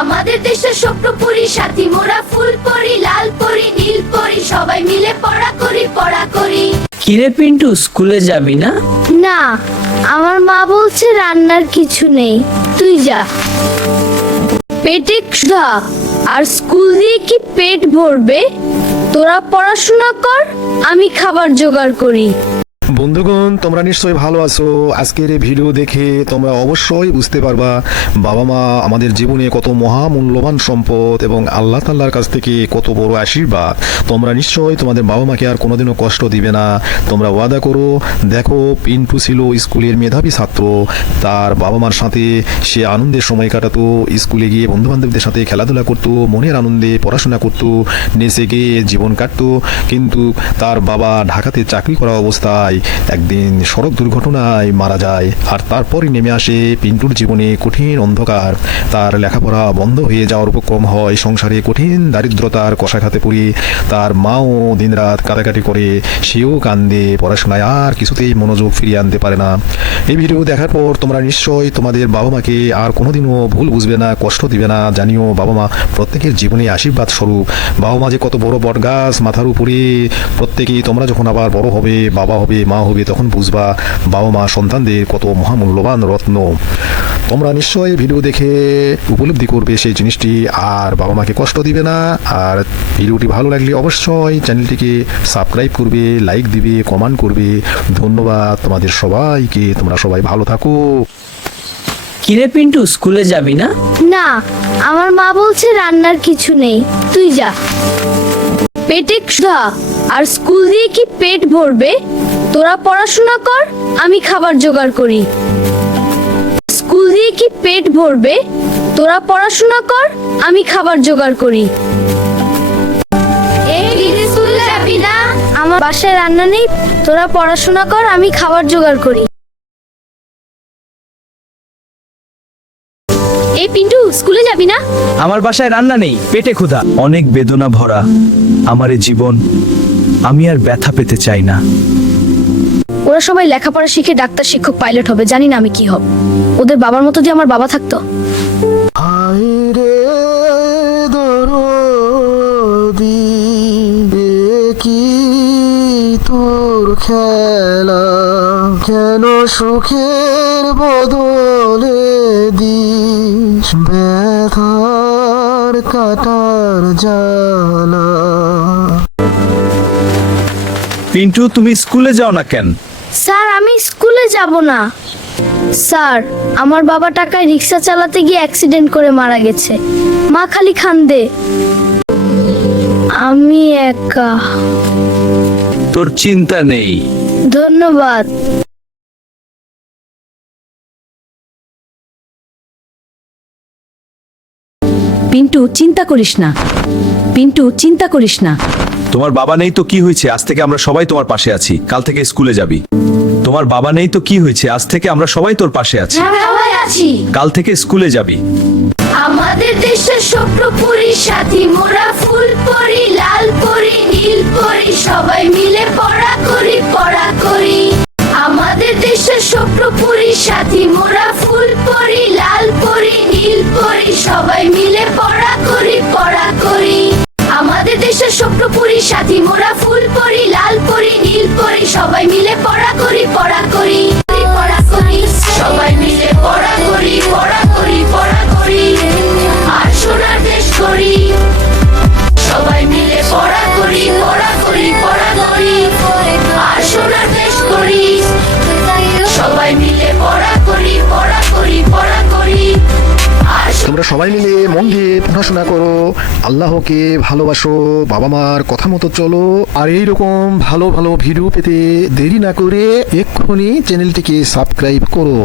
আমাদের দেশের স্বপ্নপুরী সাথী মোরা ফুল পরি লাল পরি নীল পরি সবাই মিলে পড়া করি। কিরে পিন্টু, স্কুলে যাবি না? না, আমার মা বলছে রান্নার কিছু নেই, তুই যা। পেটে ক্ষুধা আর স্কুল দিয়ে কি পেট ভরবে? তোরা পড়াশোনা কর, আমি খাবার জোগাড় করি। বন্ধুগণ, তোমরা নিশ্চয়ই ভালো আছো। আজকের এই ভিডিও দেখে তোমরা অবশ্যই বুঝতে পারবা বাবা মা আমাদের জীবনে কত মহামূল্যবান সম্পদ এবং আল্লাহ তাআলার কাছ থেকে কত বড় আশীর্বাদ। তোমরা নিশ্চয়ই তোমাদের বাবা মাকে আর কোনোদিনও কষ্ট দিবে না। তোমরা ওয়াদা করো। দেখো, পিন্টু ছিল স্কুলের মেধাবী ছাত্র। তার বাবা মার সাথে সে আনন্দের সময় কাটাতো। স্কুলে গিয়ে বন্ধু বান্ধবদের সাথে খেলাধুলা করতো, মনের আনন্দে পড়াশোনা করতো, নেচে গিয়ে জীবন কাটতো। কিন্তু তার বাবা ঢাকাতে চাকরি করা অবস্থায় একদিন সড়ক দুর্ঘটনায় মারা যায়। আর তারপরই নেমে আসে পিন্টুর জীবনে কঠিন অন্ধকার। তার লেখাপড়া বন্ধ হয়ে যাওয়ার উপক্রম হয়। সংসারে কঠিন দারিদ্রতার কষাঘাতে পড়ে তার মাও দিনরাত কাটাকাটি করে, সেও কান্দে, পড়াশোনায় আর কিছুতেই মনোযোগ ফিরিয়ে আনতে পারে না। এই ভিডিও দেখার পর তোমরা নিশ্চয়ই তোমাদের বাবা মাকে আর কোনোদিনও ভুল বুঝবে না, কষ্ট দিবে না। জানিও বাবা মা প্রত্যেকের জীবনে আশীর্বাদ স্বরূপ। বাবা মা যে কত বড় বট গাছ মাথার উপরে। প্রত্যেকেই তোমরা যখন আবার বড় হবে, বাবা হবে, মা হবে, তখন বুঝবা বাবা মা সন্তানদের কত মহামূল্যবান রত্ন। তোমরা নিশ্চয়ই ভিডিও দেখে উপলব্ধি করবে সেই জিনিসটি, আর বাবা মাকে কষ্ট দিবে না। আর ভিডিওটি ভালো লাগলে অবশ্যই চ্যানেলটিকে সাবস্ক্রাইব করবে, লাইক দিবে, কমেন্ট করবে। ধন্যবাদ তোমাদের সবাইকে। তোমরা সবাই ভালো থাকো। কিরে পিন্টু, স্কুলে যাবি না? না, আমার মা বলছে রান্নার কিছু নেই, তুই যা। পেটে ক্ষুধা আর স্কুল দিয়ে কি পেট ভরবে? তোরা পড়াশোনা কর, আমি খাবার জোগাড় করি। স্কুল দিয়ে কি পেট ভরবে? তোরা পড়াশোনা কর, আমি খাবার জোগাড় করি। স্কুল যাবি না? আমার বাসায় রান্না নেই, তোরা পড়াশোনা কর, আমি খাবার জোগাড় করি। এই পিন্টু, স্কুলে যাবি না? আমার বাসায় রান্না নেই, পেটে ক্ষুধা। অনেক বেদনা ভরা আমার এই জীবন, আমি আর ব্যথা পেতে চাই না। ওরা সবাই লেখাপড়া শিখে ডাক্তার, শিক্ষক, পাইলট হবে, জানি না আমি কি হব। ওদের বাবার মতো যে আমার বাবা থাকতো। হায়রে দরদি, কি তোর খেলা, কেন সুখের বদলে দিস ব্যথার কাটার জ্বালা। পিন্টু, তুমি স্কুলে যাও না কেন? স্যার, আমি স্কুলে যাব না। স্যার, আমার বাবা টাকায় রিক্সা চালাতে গিয়ে অ্যাক্সিডেন্ট করে মারা গেছে। মা খালি কান্দে। আমি একা। তোর চিন্তা নেই। ধন্যবাদ। পিন্টু, চিন্তা করিস না। পিন্টু, চিন্তা করিস না। তোমার বাবা নেই তো কি হয়েছে, আজ থেকে আমরা সবাই তোমার পাশে আছি। কাল থেকে স্কুলে যাবি। তোমার বাবা নেই তো কি হয়েছে, আজ থেকে আমরা সবাই তোর পাশে আছি। সবাই আছি। কাল থেকে স্কুলে যাবি। আমাদের দেশের স্বপ্নপুরী সাথী মোরা ফুল পরি লাল পরি নীল পরি সবাই মিলে পড়া করি। আমাদের দেশের স্বপ্নপুরী সাথী মোরা ফুল পরি লাল পরি নীল পরি সবাই মিলে পড়া করি। আমাদের দেশের স্বপ্নপুরী সাথী মোরা ফুল পরি লাল পরি নীল পরি সবাই মিলে পড়া করি। সবাই মিলে পড়া করি আর সোনার দেশ করি। সবাই মিলে পড়া করি আর সোনার দেশ করি। সবাই মিলে পড়া করি আর তোমরা সবাই মিলে মন দিয়ে পড়াশোনা করো, আল্লাহকে ভালোবাসো, বাবা মার কথা মতো চলো। আর এইরকম ভালো ভালো ভিডিও পেতে দেরি না করে এক্ষুনি চ্যানেলটিকে সাবস্ক্রাইব করো।